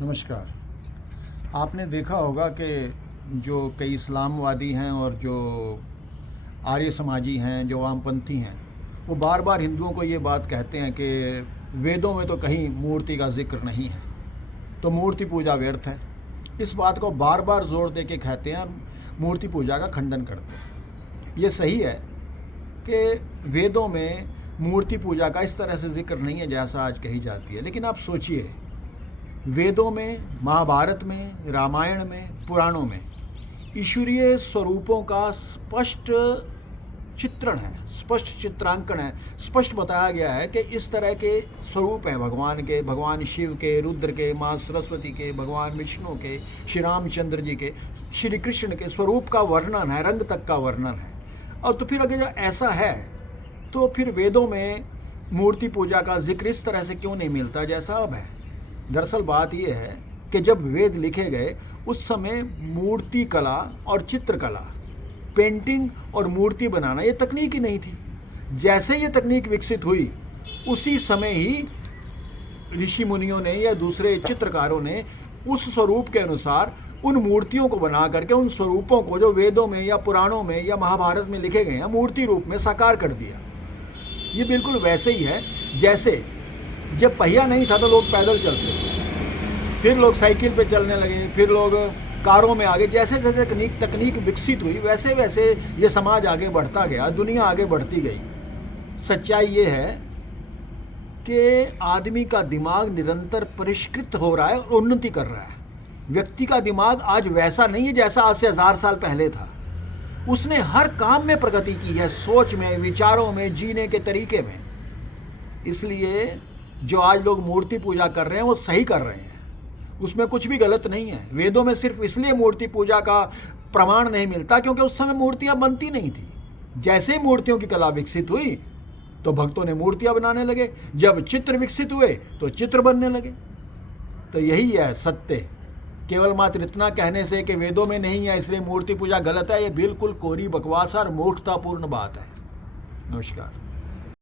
नमस्कार। आपने देखा होगा कि जो कई इस्लामवादी हैं और जो आर्य समाजी हैं, जो वामपंथी हैं, वो बार बार हिंदुओं को ये बात कहते हैं कि वेदों में तो कहीं मूर्ति का जिक्र नहीं है, तो मूर्ति पूजा व्यर्थ है। इस बात को बार बार जोर दे के कहते हैं, मूर्ति पूजा का खंडन करते हैं। ये सही है कि वेदों में मूर्ति पूजा का इस तरह से जिक्र नहीं है जैसा आज कही जाती है। लेकिन आप सोचिए, वेदों में, महाभारत में, रामायण में, पुराणों में ईश्वरीय स्वरूपों का स्पष्ट चित्रण है, स्पष्ट चित्रांकन है, स्पष्ट बताया गया है कि इस तरह के स्वरूप हैं भगवान के, भगवान शिव के, रुद्र के, माँ सरस्वती के, भगवान विष्णु के, श्री रामचंद्र जी के, श्री कृष्ण के स्वरूप का वर्णन है, रंग तक का वर्णन है। और तो फिर अगर ऐसा है तो फिर वेदों में मूर्ति पूजा का जिक्र इस तरह से क्यों नहीं मिलता जैसा अब है। दरअसल बात यह है कि जब वेद लिखे गए उस समय मूर्ति कला और चित्रकला, पेंटिंग और मूर्ति बनाना ये तकनीक ही नहीं थी। जैसे ये तकनीक विकसित हुई उसी समय ही ऋषि मुनियों ने या दूसरे चित्रकारों ने उस स्वरूप के अनुसार उन मूर्तियों को बना करके उन स्वरूपों को जो वेदों में या पुराणों में या महाभारत में लिखे गए हैं मूर्ति रूप में साकार कर दिया। ये बिल्कुल वैसे ही है जैसे जब पहिया नहीं था तो लोग पैदल चलते थे, फिर लोग साइकिल पे चलने लगे, फिर लोग कारों में आगे। जैसे जैसे तकनीक विकसित हुई वैसे वैसे ये समाज आगे बढ़ता गया, दुनिया आगे बढ़ती गई। सच्चाई ये है कि आदमी का दिमाग निरंतर परिष्कृत हो रहा है और उन्नति कर रहा है। व्यक्ति का दिमाग आज वैसा नहीं है जैसा आज से 1000 साल पहले था। उसने हर काम में प्रगति की है, सोच में, विचारों में, जीने के तरीके में। इसलिए जो आज लोग मूर्ति पूजा कर रहे हैं वो सही कर रहे हैं, उसमें कुछ भी गलत नहीं है। वेदों में सिर्फ इसलिए मूर्ति पूजा का प्रमाण नहीं मिलता क्योंकि उस समय मूर्तियां बनती नहीं थी। जैसे ही मूर्तियों की कला विकसित हुई तो भक्तों ने मूर्तियां बनाने लगे, जब चित्र विकसित हुए तो चित्र बनने लगे। तो यही है सत्य। केवल मात्र इतना कहने से कि वेदों में नहीं है इसलिए मूर्ति पूजा गलत है, ये बिल्कुल कोरी बकवास और मूर्खतापूर्ण बात है। नमस्कार।